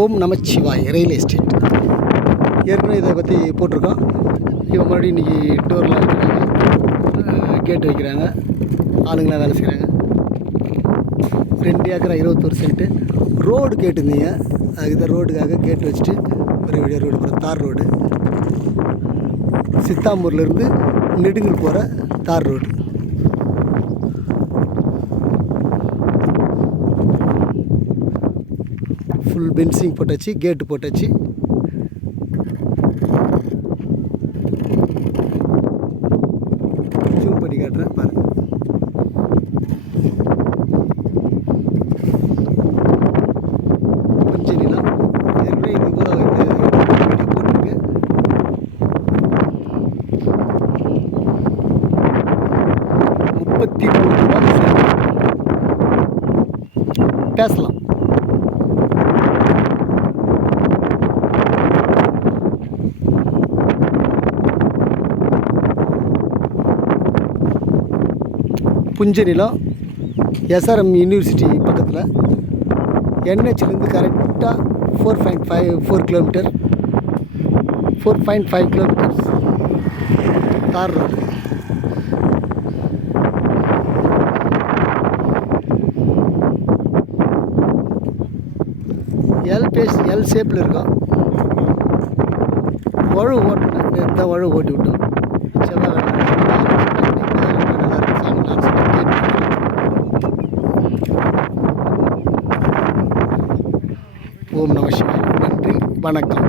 ஓம் நமச்சிவாய் real estate. ஏற்கனவே இதை பற்றி போட்டிருக்கோம். இப்போ மறுபடியும் இன்றைக்கி டோர்லாம் வைக்கிறாங்க, கேட்டு வைக்கிறாங்க, ஆளுங்களாம் வேலை செய்கிறாங்க. 2 ஏக்கரா 21 சென்ட்டு ரோடு கேட்டுருந்தீங்க. அதுக்கு தான் ரோடுக்காக கேட்டு வச்சுட்டு ஒரு வீடியோ ரோடு போகிற தார் ரோடு, சித்தாம்பூர்லேருந்து நெடுங்கல் போகிற தார் ரோடு. ஃபுல் பென்சிங் போட்டாச்சு, கேட்டு போட்டாச்சு. ஜூம் பண்ணி காட்டுறேன் பாருங்கள். கொஞ்சம் நிலம் ஏற்கனவே இது கூட வீடியோ போட்டிருக்கு. ₹33 பேசலாம். புஞ்ச நிலம், எஸ்ஆர்எம் யூனிவர்சிட்டி பக்கத்தில், என்ஹெச்லேருந்து கரெக்டாக 4.4 கிலோமீட்டர், 4.5 கிலோமீட்டர்ஸ் தார் ரோடு. எல் ஷேப்பில் இருக்கும். உழவு ஓட்டணும், நேற்று தான் உழவு ஓட்டி விட்டோம். செவ்வாய் ஓம் நம சிவாய். நன்றி, வணக்கம்.